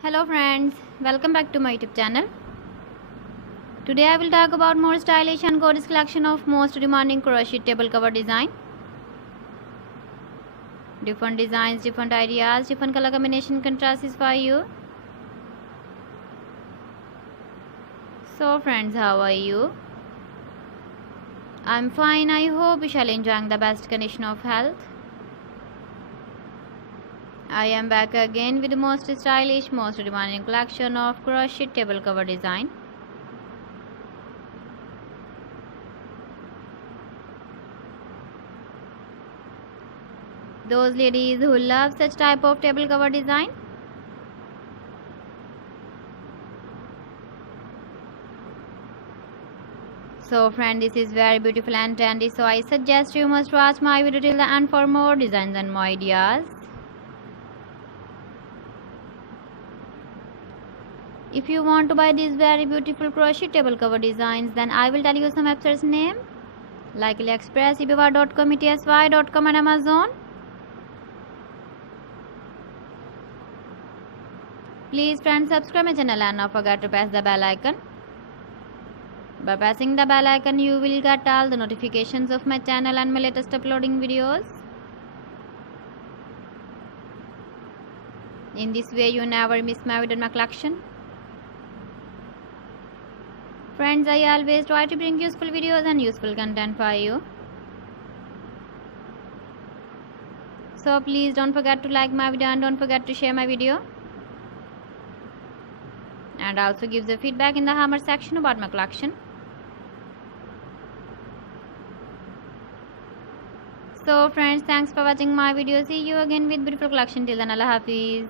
Hello friends, welcome back to my YouTube channel. Today I will talk about more stylish and gorgeous collection of most demanding crochet table cover design. Different designs, different ideas, different color combination contrasts for you. So friends, how are you? I'm fine. I hope you shall enjoying the best condition of health. I am back again with the most stylish, most demanding collection of crochet table cover design. Those ladies who love such type of table cover design, so friend, this is very beautiful and trendy, so I suggest you must watch my video till the end for more designs and more ideas. If you want to buy these very beautiful crochet table cover designs, then I will tell you some websites name like AliExpress, eBay.com, ETSY.com and Amazon. Please friends, subscribe my channel and not forget to press the bell icon. By pressing the bell icon, you will get all the notifications of my channel and my latest uploading videos. In this way, you never miss my video in my collection. Friends, I always try to bring useful videos and useful content for you. So please don't forget to like my video and don't forget to share my video. And also give the feedback in the comment section about my collection. So friends, thanks for watching my video. See you again with beautiful collection. Till then, Allah Hafiz.